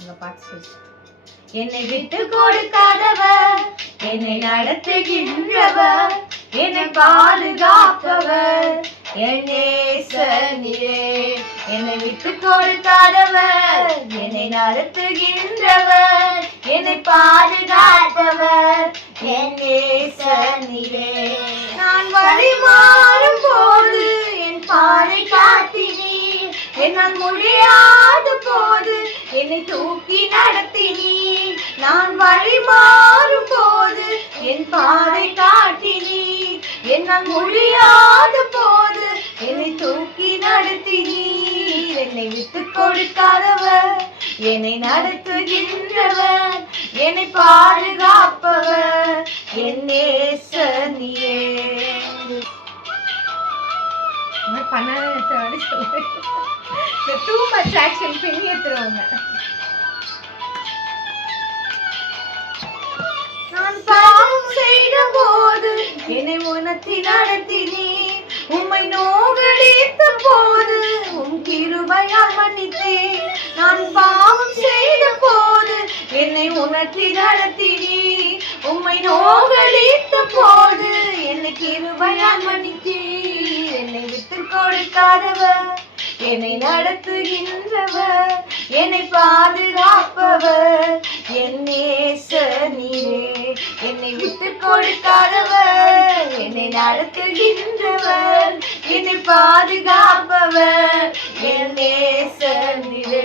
அங்க பாட்டு என்னை விட்டு கொடுக்காதவர், என்னை நடத்துகின்றவர், என்னை பாதுகாப்பவர் என் நேசரே. என்னை விட்டு கொடுக்காதவர், என்னை நடத்துகின்றவர், என்னை பாதுகாப்பவர் என் நேசரே. நான் வழி மாறும் போது என் பாதை காட்டினீர், என்னால் முடியாத போது என்னை தூக்கி நடத்தினீர். நான் வழி மாறும் போது என் பாதை காட்டினீர், என்னால் முடியாத போது என்னை தூக்கி நடத்தினீர். என்னை விட்டு கொடுக்காதவர், என்னை நடத்துகின்றவர், என்னை பாதுகாப்பவர் என் நேசரே. Too much action பின்னி ஏத்துறவங்க. நான் பாவம் செய்த போது என்னை உணர்த்தி நடத்தினீர், உம்மை நோகடித்த போது உம் கிருபையால் மன்னித்தீர். நான் பாவம் செய்த போது என்னை உணர்த்தி நடத்தினீர், உம்மை நோகடித்த போது என்னை கிருபையால் மன்னித்தீர். என்னை விட்டு கொடுக்காதவர், என்னை நடத்துகின்றவர், என்னை பாதுகாப்பவர் என் நேசரே. என்னை விட்டு கொடுக்காதவர், என்னை நடத்துகின்றவர், என்னை பாதுகாப்பவர் என் நேசரே.